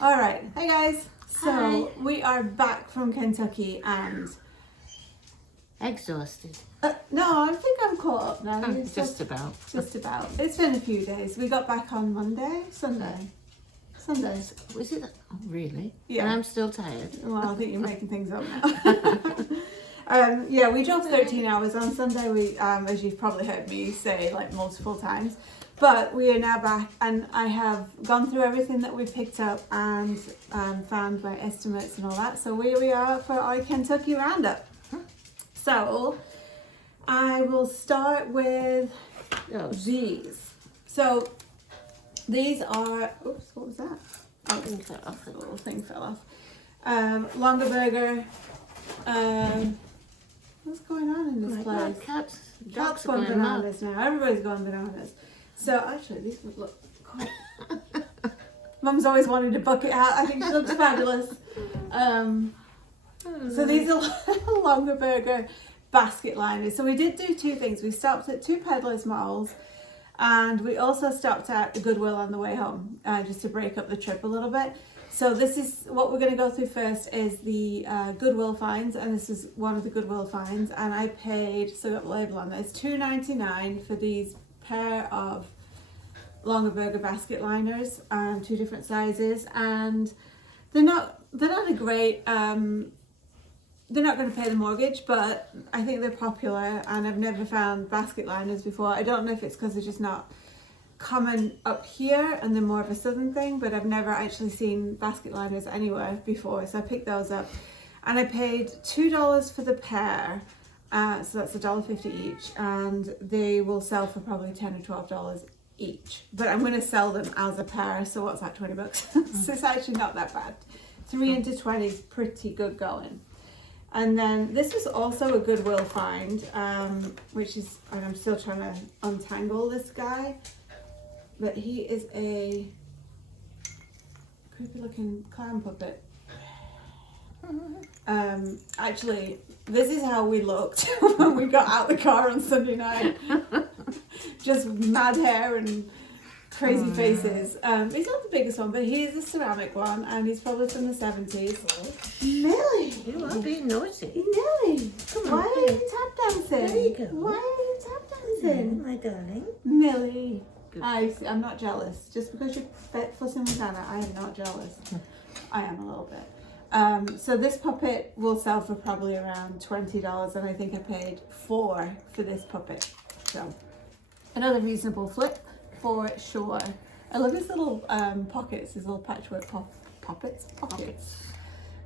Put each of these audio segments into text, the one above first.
All right, hey guys. So Hi. we are back from Kentucky and Exhausted. no, I think I'm caught up now. It's Just about. just about. It's been a few days. We got back on Sunday. Was it? Oh, really? Yeah. And I'm still tired. Well, I think you're making things up now. Yeah, we drove 13 hours on Sunday. We, as you've probably heard me say like multiple times, but we are now back, and I have gone through everything that we picked up and found my estimates and all that. So here we are for our Kentucky roundup. So I will start with these. So these are. Oops, what was that? Oh, Thing fell off. the little thing fell off. Longer burger. What's going on in this place? Cats. Cats Dogs are going going mad. bananas now. Everybody's going bananas. So actually, these would look quite. Mum's always wanted a bucket hat. I think she looks fabulous. So these are longer burger basket liners. So we did do two things. We stopped at two Peddlers malls, and we also stopped at the Goodwill on the way home, just to break up the trip a little bit. So this is what we're going to go through first is the Goodwill finds, and this is one of the Goodwill finds, and I paid, so I got the label on this, $2.99 for these pair of longer burger basket liners, two different sizes, and they're not a great, they're not going to pay the mortgage, but I think they're popular, and I've never found basket liners before. I don't know if it's because they're just not common up here and they're more of a southern thing, but I've never actually seen basket liners anywhere before, so I picked those up, and I paid $2 for the pair, so that's $1.50 each, and they will sell for probably $10 or $12 each, but I'm going to sell them as a pair, so what's that, $20? So it's actually not that bad. 3 into 20 is pretty good going. And then this was also a Goodwill find, which is, and I'm still trying to untangle this guy, but he is a creepy looking clown puppet. Actually, this is how we looked when we got out the car on Sunday night. Just mad hair and crazy faces. He's not the biggest one, but he is a ceramic one, and he's probably from the 70s. Millie! You are being naughty. Millie! Come on, Why are you tap dancing? There you go. Why are you tap dancing? My darling. Millie! Good. I'm not jealous. Just because you're fussing with Anna, I am not jealous. I am a little bit. So this puppet will sell for probably around $20, and I think I paid $4 for this puppet. So another reasonable flip for sure. I love his little pockets, his little patchwork pockets.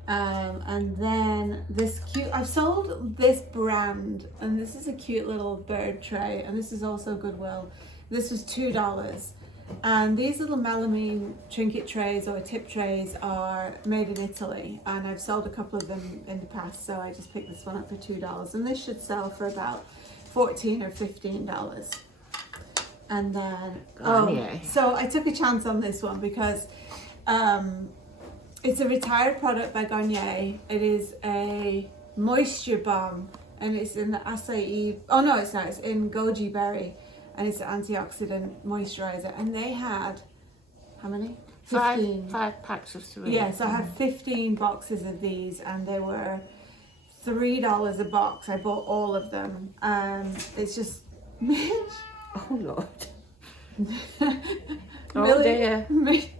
And then this cute, I've sold this brand, and this is a cute little bird tray, and this is also Goodwill. This was $2, and these little melamine trinket trays or tip trays are made in Italy, and I've sold a couple of them in the past, so I just picked this one up for $2, and this should sell for about $14 or $15. And then, so I took a chance on this one because it's a retired product by Garnier. It is a moisture bomb, and it's in the acai, oh no it's not, it's in goji berry, and it's an antioxidant moisturizer, and they had, how many? 15. Five packs of 3. Yeah, so I had 15 boxes of these, and they were $3 a box. I bought all of them. It's just, Mitch. Oh Lord. Millie,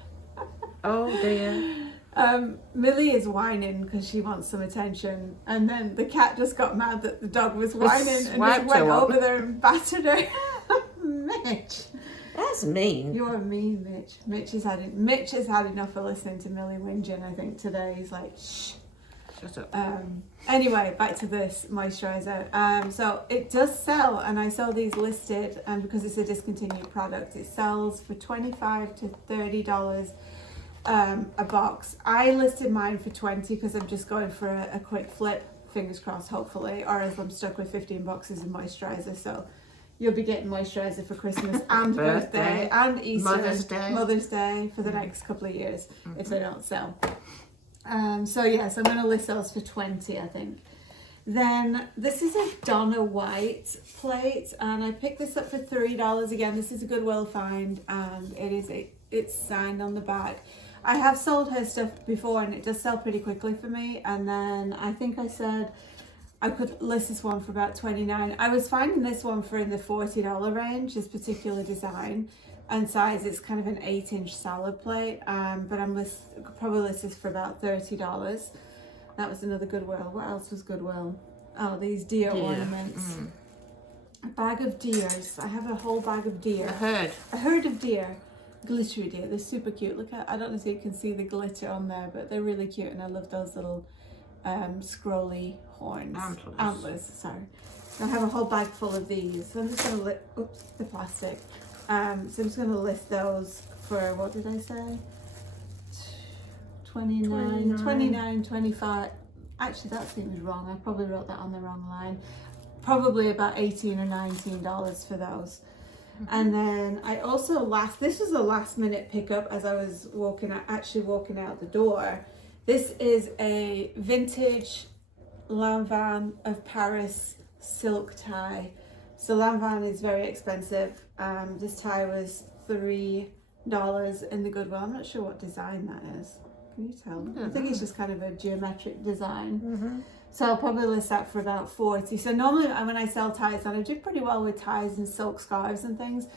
Oh dear. Millie is whining because she wants some attention, and then the cat just got mad that the dog was whining and just went over there and battered her. Mitch, That's mean. you're mean, Mitch. Mitch has had enough of listening to Millie whinging. I think today he's like, shh. Shut up. Anyway, back to this moisturizer. So it does sell, and I saw these listed, and because it's a discontinued product, it sells for $25 to $30 a box. I listed mine for $20 because I'm just going for a quick flip, fingers crossed, hopefully, or else I'm stuck with 15 boxes of moisturizer. So you'll be getting moisturizer for Christmas and birthday and Easter, Mother's Day for the next couple of years if they don't sell. So yes, I'm going to list those for $20, I think. Then this is a Donna White plate, and I picked this up for $3 again. This is a Goodwill find, and it's signed on the back. I have sold her stuff before and it does sell pretty quickly for me. And then I think I said I could list this one for about $29. I was finding this one for in the $40 range, this particular design and size. It's kind of an 8-inch salad plate, but probably list this for about $30. That was another Goodwill. What else was Goodwill? Oh, these deer ornaments. A bag of deers. I have a whole bag of deer. A herd of deer. Glittery deer. They're super cute. Look at, I don't know if you can see the glitter on there, but they're really cute, and I love those little scrolly horns. Antlers, sorry. So I have a whole bag full of these. So I'm just going to oops, the plastic. So I'm just going to list those for, what did I say? 29, 25. Actually, that seems wrong. I probably wrote that on the wrong line. Probably about $18 or $19 for those. And then I also this was a last minute pickup as I was walking out the door. This is a vintage Lanvin of Paris silk tie. So Lanvin is very expensive. This tie was $3 in the Goodwill. I'm not sure what design that is. Can you tell? I think it's just kind of a geometric design. So I'll probably list that for about $40. So normally when I sell ties, and I do pretty well with ties and silk scarves and things,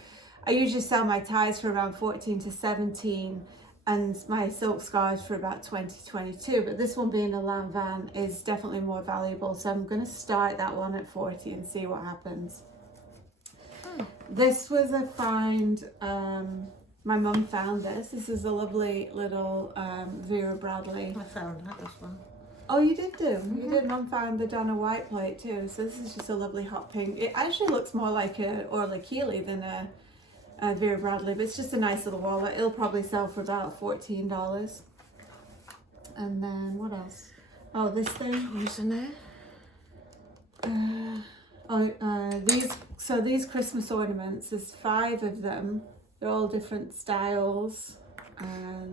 I usually sell my ties for around $14 to $17 and my silk scarves for about $20 to $22. But this one being a Lanvin is definitely more valuable. So I'm going to start that one at $40 and see what happens. This was a find. My mum found this. This is a lovely little Vera Bradley. I found this one. Oh, you did do? You did. Mum found the Donna White plate too. So this is just a lovely hot pink. It actually looks more like a Orla Keeley than a Vera Bradley, but it's just a nice little wallet. It'll probably sell for about $14. And then what else? Oh, this thing. What's in there? These Christmas ornaments. There's 5 of them. They're all different styles.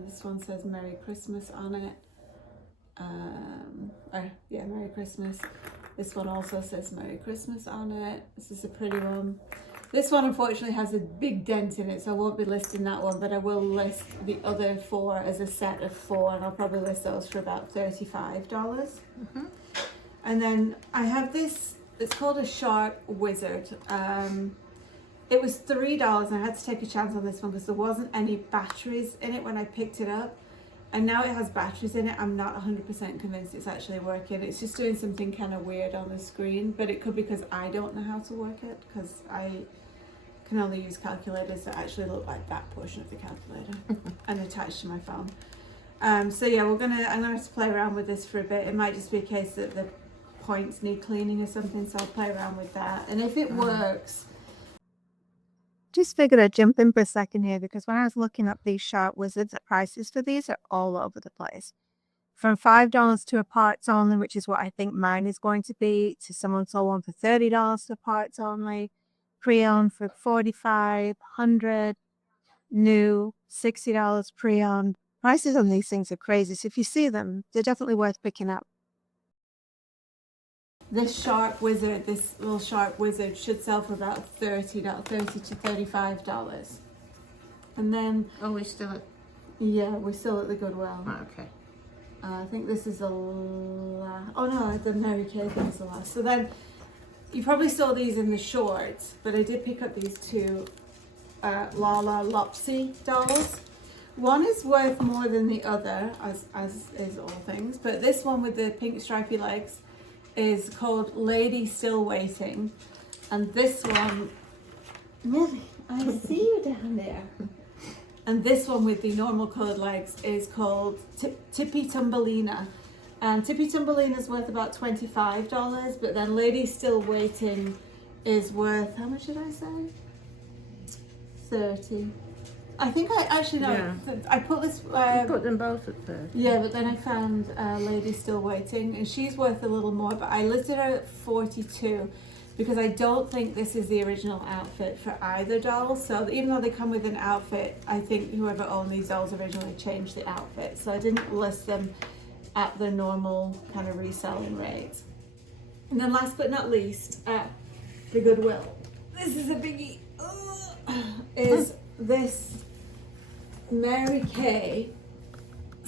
This one says Merry Christmas on it. Merry Christmas. This one also says Merry Christmas on it. This is a pretty one. This one unfortunately has a big dent in it, so I won't be listing that one, but I will list the other 4 as a set of 4, and I'll probably list those for about $35. And then I have this, it's called a Sharp Wizard. It was $3 and I had to take a chance on this one because there wasn't any batteries in it when I picked it up. And now it has batteries in it. I'm not 100% convinced it's actually working. It's just doing something kind of weird on the screen, but it could be because I don't know how to work it, because I can only use calculators that actually look like that portion of the calculator and attached to my phone. So yeah, I'm gonna have to play around with this for a bit. It might just be a case that the points need cleaning or something, so I'll play around with that. And if it works, just figured I'd jump in for a second here, because when I was looking up these Sharp Wizards, the prices for these are all over the place. From $5 to a parts only, which is what I think mine is going to be, to someone sold one for $30 to parts only, pre-owned for $45, $100, new, $60 pre-owned. Prices on these things are crazy, so if you see them, they're definitely worth picking up. this little Sharp Wizard should sell for about $30 to $35. And then, We're still at... yeah, we're still at the Goodwill. okay. I think this is the last. Oh no, the Mary Kay thing is the last. So then, you probably saw these in the shorts, but I did pick up these 2 Lala Lopsy dolls. One is worth more than the other, as is all things, but this one with the pink stripy legs is called Lady Still Waiting, and this one, Millie, I see you down there. And this one with the normal coloured legs is called Tippy Tumbelina. And Tippy Tumbelina is worth about $25, but then Lady Still Waiting is worth, how much did I say? $30. I think I actually know. Yeah. I put this. You put them both at 30. Yeah, but then I found Lady Still Waiting, and she's worth a little more, but I listed her at $42 because I don't think this is the original outfit for either doll. So even though they come with an outfit, I think whoever owned these dolls originally changed the outfit. So I didn't list them at the normal kind of reselling rate. And then last but not least, the Goodwill. This is a biggie. Is this Mary Kay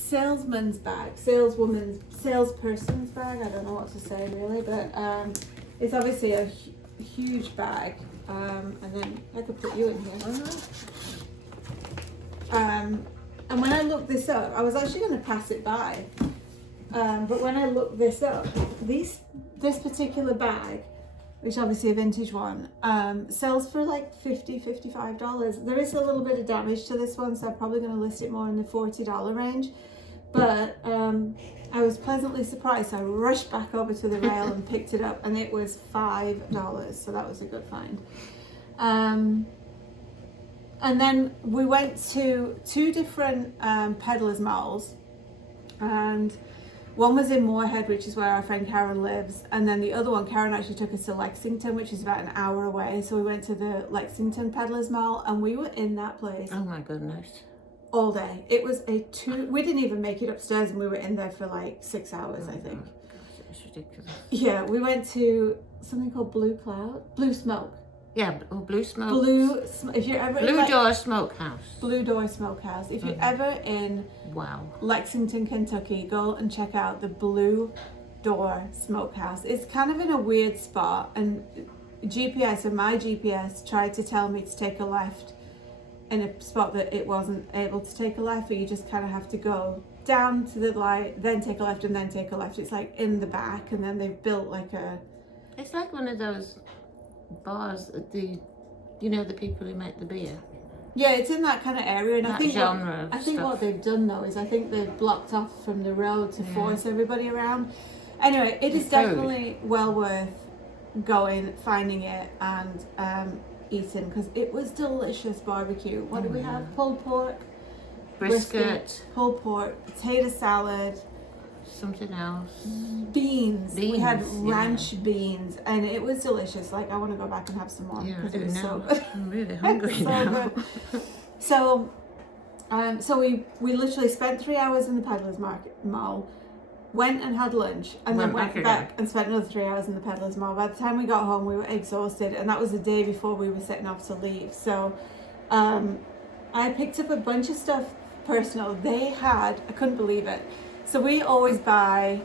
salesman's bag, salesperson's bag. I don't know what to say really, but it's obviously a huge bag. And then I could put you in here. And when I looked this up, I was actually going to pass it by. But when I looked this up, this particular bag, which obviously a vintage one, sells for like $50-$55. There is a little bit of damage to this one, so I'm probably going to list it more in the $40 range. But I was pleasantly surprised, so I rushed back over to the rail and picked it up, and it was $5, so that was a good find. And then we went to 2 different Peddlers malls, and one was in Moorhead, which is where our friend Karen lives, and then the other one, Karen actually took us to Lexington, which is about an hour away, so we went to the Lexington Peddlers Mall, and we were in that place Oh my goodness. all day. It was we didn't even make it upstairs, and we were in there for like 6 hours, I think. Gosh, it was ridiculous. Yeah, we went to something called Blue Smoke. Yeah, Blue Smoke. If you're ever Blue Door Smokehouse. Blue Door Smokehouse. If you're ever in Wow. Lexington, Kentucky, go and check out the Blue Door Smokehouse. It's kind of in a weird spot, and my GPS tried to tell me to take a left in a spot that it wasn't able to take a left, but you just kind of have to go down to the light, then take a left, and then take a left. It's like in the back, and then they've built like a... It's like one of those bars at the people who make the beer. Yeah, it's in that kind of area, and That I think genre of stuff. what they've done though is I think they've blocked off from the road to force everybody around. Anyway, it is definitely well worth going, finding it, and eating, because it was delicious barbecue. What did we have? Pulled pork, Brisket, pulled pork, potato salad, something else. beans. We had Beans, ranch beans, and it was delicious. Like, I want to go back and have some more Yeah, I because do it was now. so good. I'm really hungry So now. good. So we literally spent 3 hours in the Peddlers Mall, went and had lunch, and then Went went back and spent another 3 hours in the Peddlers Mall. By the time we got home, we were exhausted, and that was the day before we were setting off to leave. So I picked up a bunch of stuff personal. I couldn't believe it. So we always buy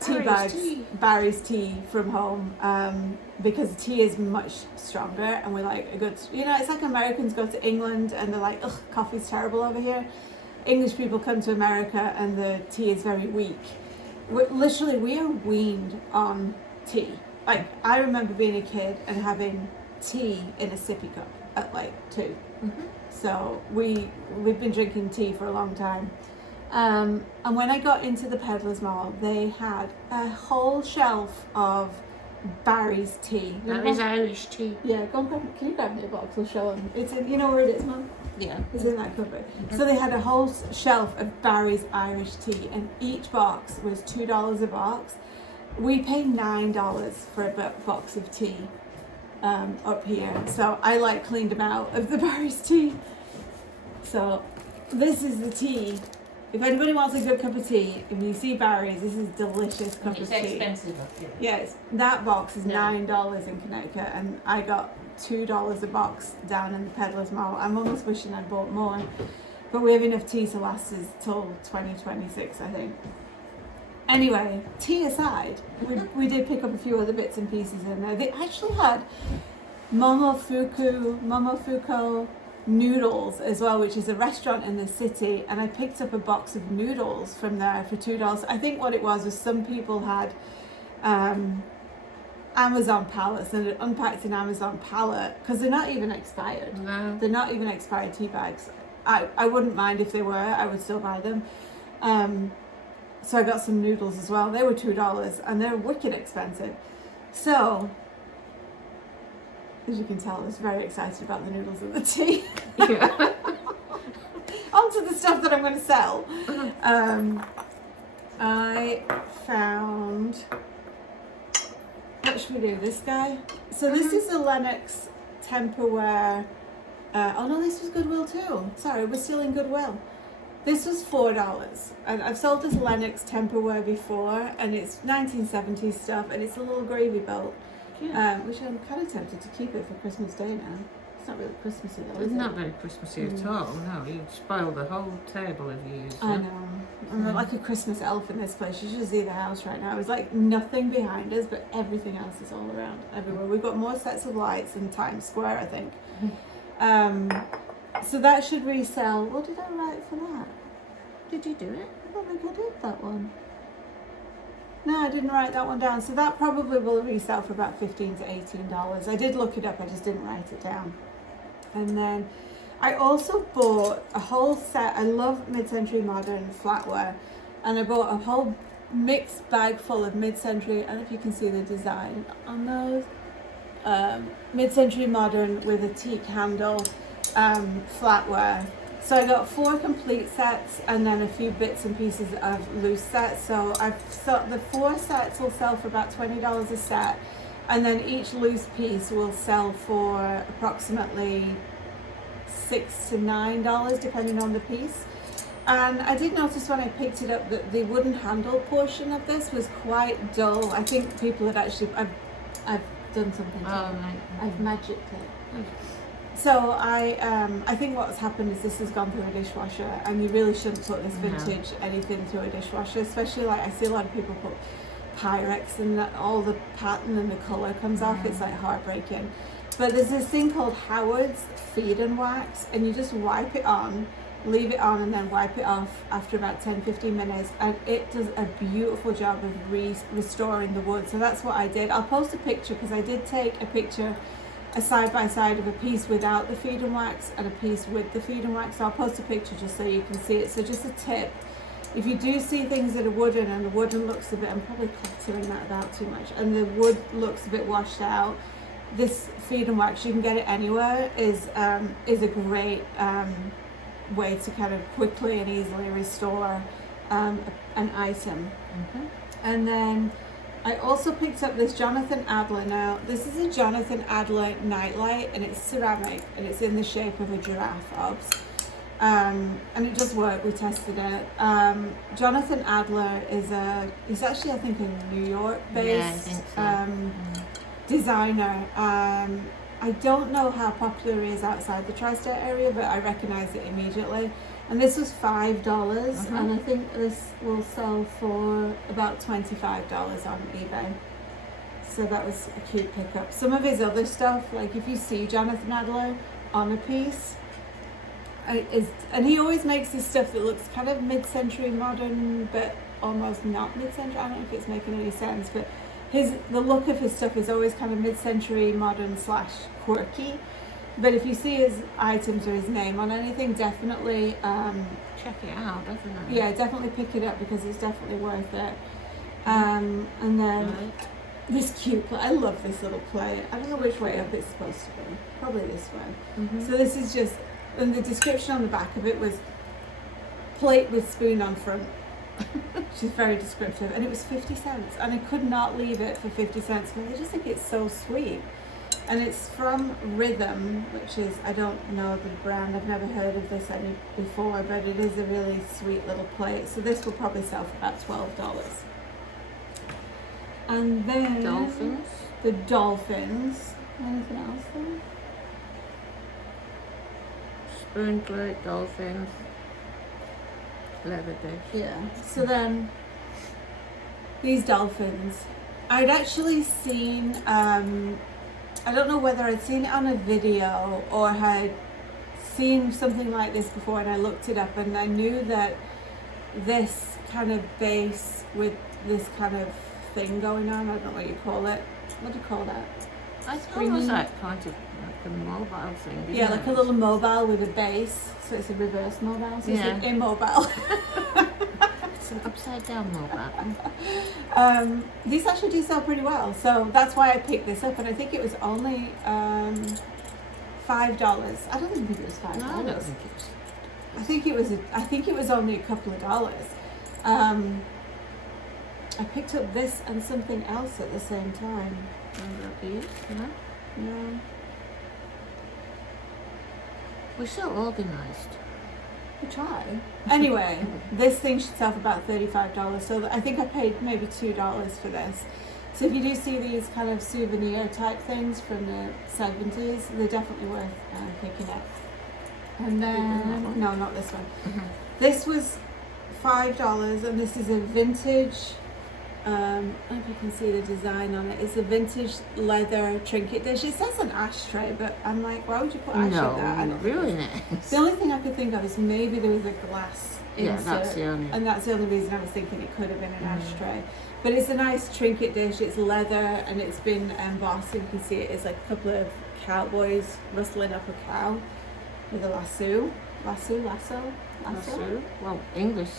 tea bags, Barry's tea from home, because tea is much stronger, and we like a good, it's like Americans go to England and they're like, ugh, coffee's terrible over here. English people come to America and the tea is very weak. We are weaned on tea. Like, I remember being a kid and having tea in a sippy cup at like 2. So we've been drinking tea for a long time. And when I got into the Peddlers Mall, they had a whole shelf of Barry's tea. Barry's Irish tea. Yeah, can you grab me a box? I'll show them. It's in, you know where it is, Mum? Yeah. It's in that cupboard. So they had a whole shelf of Barry's Irish tea, and each box was $2 a box. We paid $9 for a box of tea up here. So I cleaned them out of the Barry's tea. So this is the tea. If anybody wants a good cup of tea, if you see Barry's, this is a delicious cup of tea. It's expensive up here. Yes, that box is $9 in Connecticut, and I got $2 a box down in the Peddlers Mall. I'm almost wishing I'd bought more, but we have enough tea to last us till 2026, I think. Anyway, tea aside, we did pick up a few other bits and pieces in there. They actually had Momofuku noodles as well, which is a restaurant in the city, and I picked up a box of noodles from there for $2. I think what it was some people had Amazon pallets and had unpacked an Amazon pallet, because they're not even expired. No. They're not even expired tea bags. I wouldn't mind if they were. I would still buy them. So I got some noodles as well. They were $2 and they're wicked expensive. So as you can tell, I was very excited about the noodles and the tea. Yeah. On to the stuff that I'm going to sell. I found... What should we do? This guy? So this is a Lennox Temperware. Oh no, this was Goodwill too. Sorry, we're still in Goodwill. This was $4. And I've sold this Lennox Temperware before, and it's 1970s stuff, and it's a little gravy boat. Which I'm kind of tempted to keep it for Christmas Day now. It's not really Christmassy though, is It's it? not very Christmassy at all, no. You'd spoil the whole table if you used it. I know. I'm like a Christmas elf in this place. You should see the house right now. It's like nothing behind us, but everything else is all around, everywhere. We've got more sets of lights than Times Square, I think. So that should resell. What did I write for that? Did you do it? I don't think I did that one. No, I didn't write that one down. So that probably will resell for about $15 to $18. I did look it up, I just didn't write it down. And then I also bought a whole set. I love mid-century modern flatware, and I bought a whole mixed bag full of mid-century. I don't know if you can see the design on those. Mid-century modern with a teak handle flatware. So I got 4 complete sets and then a few bits and pieces of loose sets. So I've thought the 4 sets will sell for about $20 a set, and then each loose piece will sell for approximately $6 to $9 depending on the piece. And I did notice when I picked it up that the wooden handle portion of this was quite dull. I think people had actually I've done something to it. Right. I've magicked it. So I think what's happened is this has gone through a dishwasher, and you really shouldn't put this vintage anything through a dishwasher, especially like I see a lot of people put Pyrex and that, all the pattern and the colour comes off. It's like heartbreaking. But there's this thing called Howard's Feed and Wax, and you just wipe it on, leave it on, and then wipe it off after about 10-15 minutes, and it does a beautiful job of restoring the wood. So that's what I did. I'll post a picture because I did take a picture, a side by side of a piece without the feed and wax and a piece with the feed and wax. So I'll post a picture just so you can see it. So just a tip, if you do see things that are wooden and the wooden looks a bit, I'm probably cluttering that about too much, and the wood looks a bit washed out, this feed and wax, you can get it anywhere, is a great way to kind of quickly and easily restore an item. And then I also picked up this Jonathan Adler. Now, this is a Jonathan Adler nightlight, and it's ceramic, and it's in the shape of a giraffe, obs. And it does work, we tested it. Jonathan Adler he's actually, I think, a New York-based designer. I don't know how popular he is outside the tri-state area, but I recognize it immediately. And this was $5, and I think this will sell for about $25 on eBay. So that was a cute pickup. Some of his other stuff, like if you see Jonathan Adler on a piece, and he always makes this stuff that looks kind of mid-century modern, but almost not mid-century. I don't know if it's making any sense, but the look of his stuff is always kind of mid-century modern / quirky. But if you see his items or his name on anything, definitely check it out, definitely. Yeah, definitely pick it up because it's definitely worth it. And then this cute plate. I love this little plate. I don't know which way up it's supposed to be. Probably this way. So this is just, and the description on the back of it was plate with spoon on front. She's very descriptive, and it was 50 cents, and I could not leave it for 50 cents because I just think it's so sweet. And it's from Rhythm, which is, I don't know the brand, I've never heard of this any before, but it is a really sweet little plate. So this will probably sell for about $12. And then Dolphins. The dolphins. Anything else there? Spoon plate, dolphins, leather dish. Yeah. So then these dolphins, I'd actually seen, I don't know whether I'd seen it on a video or had seen something like this before, and I looked it up, and I knew that this kind of base with this kind of thing going on, I don't know what you call it. What do you call that? I thought it was like kind of like a mobile thing. Yeah, like a little mobile with a base, so it's a reverse mobile, so it's like immobile. It's an upside down mobile. These actually do sell pretty well, so that's why I picked this up, and I think it was only $5. I don't think it was $5. No, I don't think it was. I think it was only a couple of dollars. I picked up this and something else at the same time. No. We're so organised. We try. Anyway, this thing should sell for about $35, so I think I paid maybe $2 for this. So if you do see these kind of souvenir type things from the 70s, they're definitely worth picking up. And then, no, not this one. This was $5, and this is a vintage, I don't know if you can see the design on it. It's a vintage leather trinket dish. It says an ashtray, but I'm like, why would you put ash in that? I don't really think nice. the only thing I could think of is maybe there was a glass insert, that's the only. and that's the only reason I was thinking it could have been an ashtray. But it's a nice trinket dish. It's leather, and it's been embossed. You can see it is like a couple of cowboys rustling up a cow with a lasso. Well, English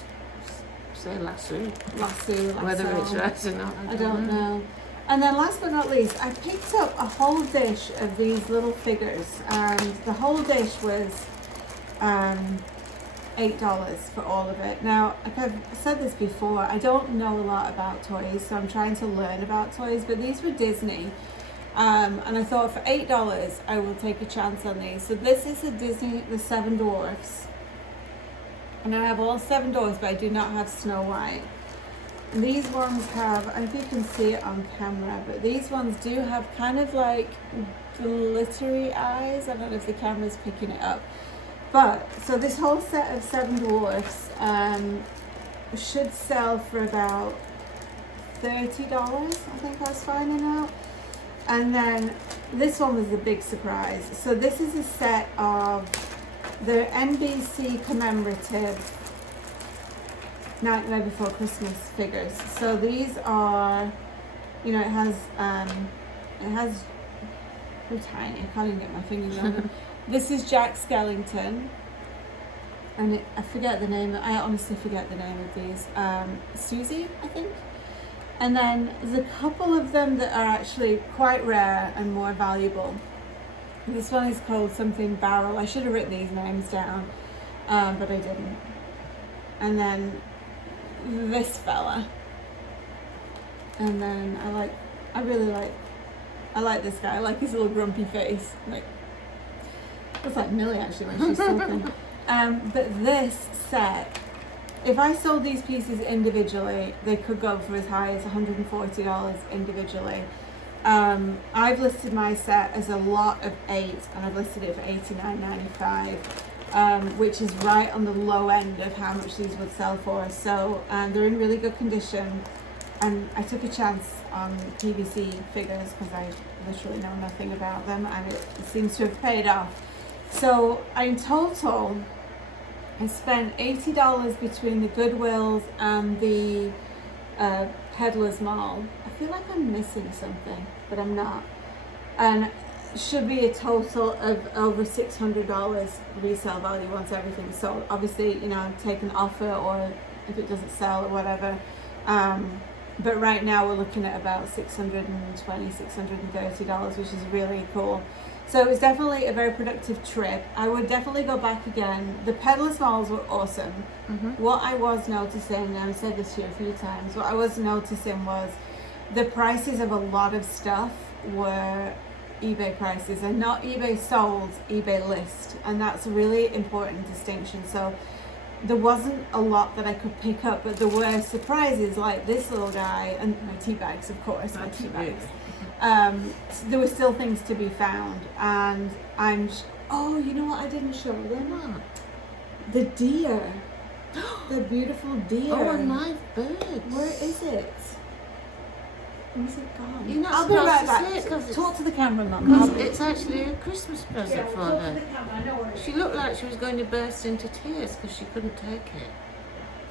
say lasso. Whether it's right or not, I don't know. And then last but not least, I picked up a whole dish of these little figures, and the whole dish was $8 for all of it. Now, like I've said this before, I don't know a lot about toys, so I'm trying to learn about toys, but these were Disney. And I thought for $8, I will take a chance on these. So this is a Disney, the Seven Dwarfs. And I have all 7 dwarfs, but I do not have Snow White. And these ones have, I don't know if you can see it on camera, but these ones do have kind of like glittery eyes. I don't know if the camera's picking it up. But, so this whole set of 7 dwarfs should sell for about $30, I think I was finding out. And then this one was a big surprise. So this is a set of the NBC commemorative Nightmare Before Christmas figures. So these are, you know, it has, they're tiny, I can't even get my fingers on them. This is Jack Skellington, and I forget the name, I honestly forget the name of these. Susie, I think. And then there's a couple of them that are actually quite rare and more valuable. This one is called something Barrel. I should have written these names down, but I didn't. And then this fella. And then I like this guy. I like his little grumpy face. Like, looks like Millie actually when she's talking. But this set, if I sold these pieces individually, they could go for as high as $140 individually. I've listed my set as a lot of 8, and I've listed it for $89.95, which is right on the low end of how much these would sell for. So they're in really good condition, and I took a chance on PVC figures because I literally know nothing about them, and it seems to have paid off. So in total, I spent $80 between the Goodwills and the Peddlers Mall. I feel like I'm missing something, but I'm not. And should be a total of over $600 resale value once everything's sold. Obviously, you know, take an offer or if it doesn't sell or whatever. But right now we're looking at about $620, $630, which is really cool. So it was definitely a very productive trip. I would definitely go back again. The Peddlers malls were awesome. What I was noticing, and I've said this to you a few times, what I was noticing was the prices of a lot of stuff were eBay prices and not eBay sold, eBay list. And that's a really important distinction. So there wasn't a lot that I could pick up, but there were surprises like this little guy and my tea bags, of course, my tea bags. There were still things to be found, and oh, you know what I didn't show them? The deer. The beautiful deer. Oh, and live birds. Where is it? Where's it gone? You're not I'll be right back. back. Talk to the camera, Mum. It's actually a Christmas present for talk her. to the camera. I know where it is. She looked like she was going to burst into tears because she couldn't take it.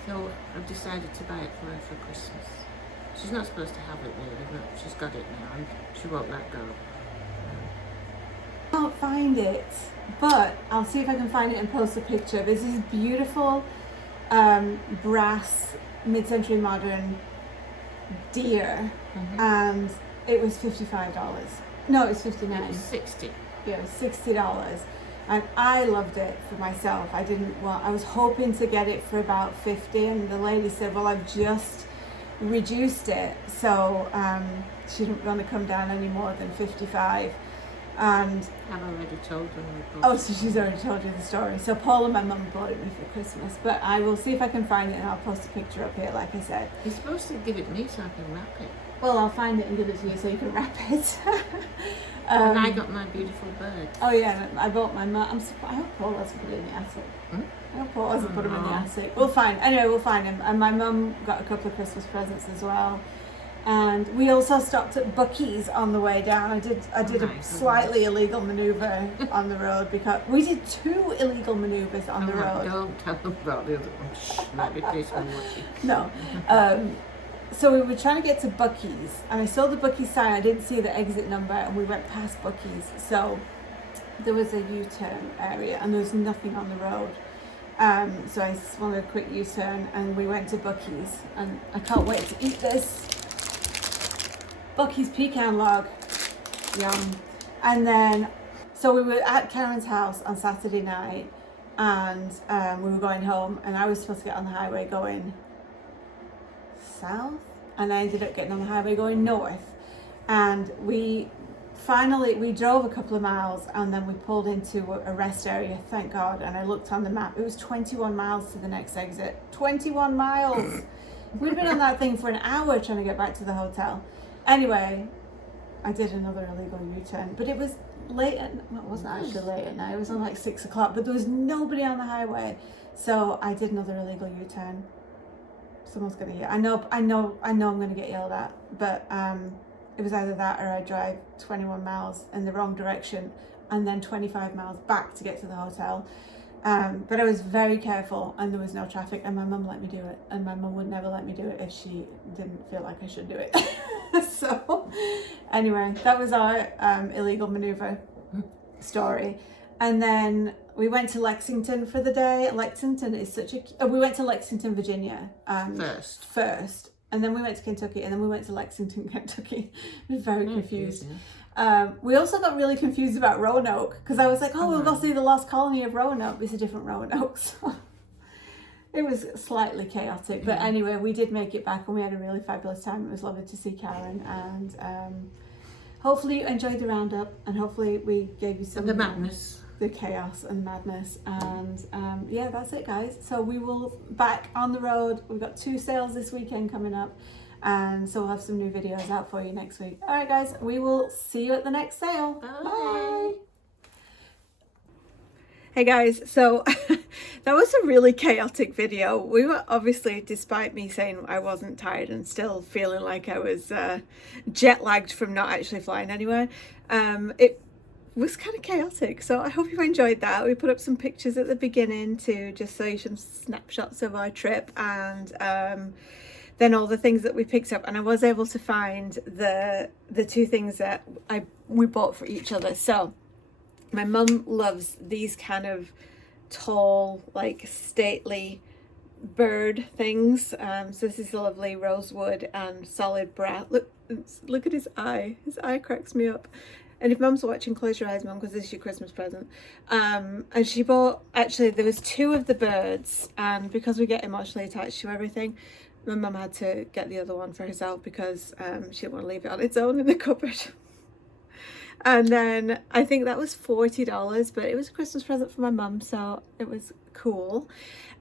So I've decided to buy it for her for Christmas. She's not supposed to have it really, but she's got it now and she won't let go. I can't find it, but I'll see if I can find it and post a picture. This is beautiful brass mid-century modern deer, and it was $55. No, it was $59. It was 60. Yeah, it was $60, and I loved it for myself. I was hoping to get it for about $50, and the lady said, well, I've just reduced it, so she didn't want to come down any more than $55. And I've already told them. oh, so she's already told you the story. So Paul and my mum bought it me for Christmas, but I will see if I can find it and I'll post a picture up here, like I said. You're supposed to give it me so I can wrap it. Well, I'll find it and give it to you so you can wrap it. And I got my beautiful bird. Oh yeah, I bought my mum. I hope Paul hasn't put it in the attic. Hmm? I hope Paul hasn't put him in the attic. We'll find. Anyway, we'll find him. And my mum got a couple of Christmas presents as well. And we also stopped at Bucky's on the way down. I did a slightly illegal manoeuvre on the road because we did 2 illegal manoeuvres on the road. Don't tell them about the other one. Shh, might be policeman watching. No. So we were trying to get to Bucky's, and I saw the Bucky's sign. I didn't see the exit number, and we went past Bucky's. So there was a U-turn area, and there was nothing on the road. So I just wanted a quick U-turn, and we went to Bucky's, and I can't wait to eat this. Bucky's pecan log, yum. And then, so we were at Karen's house on Saturday night, and we were going home, and I was supposed to get on the highway going south, and I ended up getting on the highway going north. And we drove a couple of miles, and then we pulled into a rest area, thank God. And I looked on the map, it was 21 miles to the next exit. 21 miles. We'd been on that thing for an hour trying to get back to the hotel. Anyway, I did another illegal U-turn, but it was late well, it wasn't actually late at night, it was on like 6 o'clock, but there was nobody on the highway. So I did another illegal U-turn. Someone's gonna I know I'm gonna get yelled at, but it was either that or I drive 21 miles in the wrong direction and then 25 miles back to get to the hotel. But I was very careful, and there was no traffic, and my mum let me do it, and my mum would never let me do it if she didn't feel like I should do it. So anyway, that was our illegal maneuver story. And then we went to Lexington for the day. Lexington is such a... we went to Lexington, Virginia first. And then we went to Kentucky, and then we went to Lexington, Kentucky. I was very confused. We also got really confused about Roanoke, because I was like, oh, we'll go see the lost colony of Roanoke. It's a different Roanoke. So it was slightly chaotic. But anyway, we did make it back, and we had a really fabulous time. It was lovely to see Karen. And hopefully you enjoyed the roundup, and hopefully we gave you some... And the madness. The chaos and madness. And yeah, that's it, guys. So we will back on the road. We've got 2 sales this weekend coming up, and so we'll have some new videos out for you next week. All right, guys, we will see you at the next sale. Bye. Bye. Hey guys, so that was a really chaotic video. We were obviously, despite me saying I wasn't tired and still feeling like I was jet lagged from not actually flying anywhere, it was kind of chaotic. So I hope you enjoyed that. We put up some pictures at the beginning to just show you some snapshots of our trip, and then all the things that we picked up. And I was able to find the 2 things that we bought for each other. So my mum loves these kind of tall, like stately bird things. So this is a lovely rosewood and solid brass. Look at his eye. His eye cracks me up. And if Mum's watching, close your eyes, Mum, because this is your Christmas present. And she bought, actually, there was 2 of the birds, and because we get emotionally attached to everything, my mum had to get the other one for herself because she didn't want to leave it on its own in the cupboard. And then I think that was $40, but it was a Christmas present for my mum, so it was cool.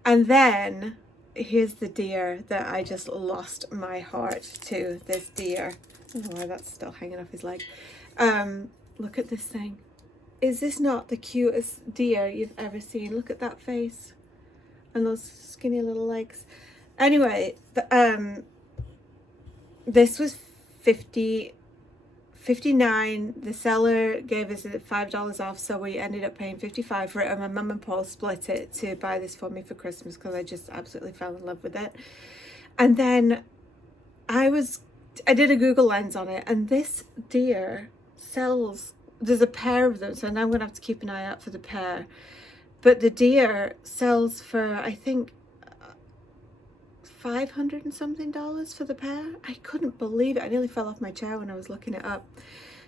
And then here's the deer that I just lost my heart to. This deer. I don't know why that's still hanging off his leg. Look at this thing. Is this not the cutest deer you've ever seen? Look at that face and those skinny little legs. Anyway, this was $59. The seller gave us $5 off, so we ended up paying $55 for it, and my mum and Paul split it to buy this for me for Christmas because I just absolutely fell in love with it. And then I did a Google lens on it, and this deer sells, there's a pair of them, so now I'm gonna have to keep an eye out for the pair, but the deer sells for, I think, $500 and something for the pair. I couldn't believe it. I nearly fell off my chair when I was looking it up.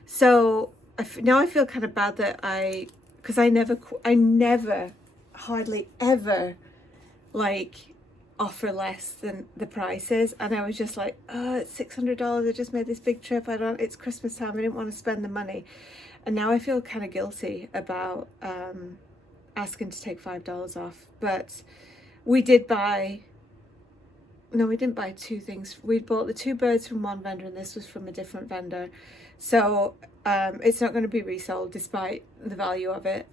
So now I feel kind of bad that because I never hardly ever like offer less than the prices, and I was just like, oh, it's $600. I just made this big trip. It's Christmas time. I didn't want to spend the money. And now I feel kind of guilty about asking to take $5 off. But we did buy, no, we didn't buy two things. We bought the two birds from one vendor and this was from a different vendor. So it's not going to be resold despite the value of it.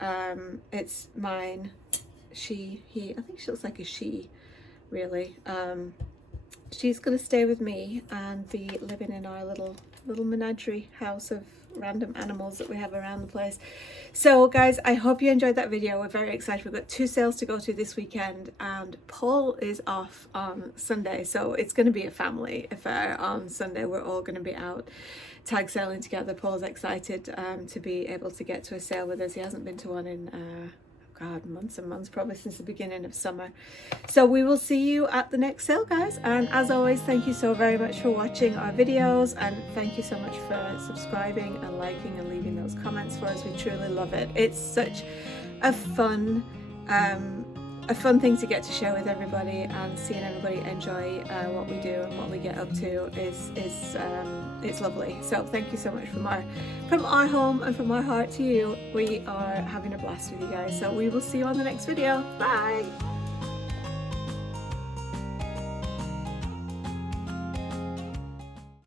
It's mine. She, he, I think she looks like a she, really. She's going to stay with me and be living in our little menagerie house of random animals that we have around the place. So guys, I hope you enjoyed that video. We're very excited. We've got 2 sales to go to this weekend and Paul is off on Sunday, so it's going to be a family affair on Sunday. We're all going to be out tag sailing together. Paul's excited to be able to get to a sale with us. He hasn't been to one in God, months and months, probably since the beginning of summer. So we will see you at the next sale, guys. And as always, thank you so very much for watching our videos, and thank you so much for subscribing and liking and leaving those comments for us. We truly love it. It's such a fun thing to get to share with everybody, and seeing everybody enjoy what we do and what we get up to is it's lovely. So thank you so much from our home and from our heart to you. We are having a blast with you guys. So we will see you on the next video. Bye.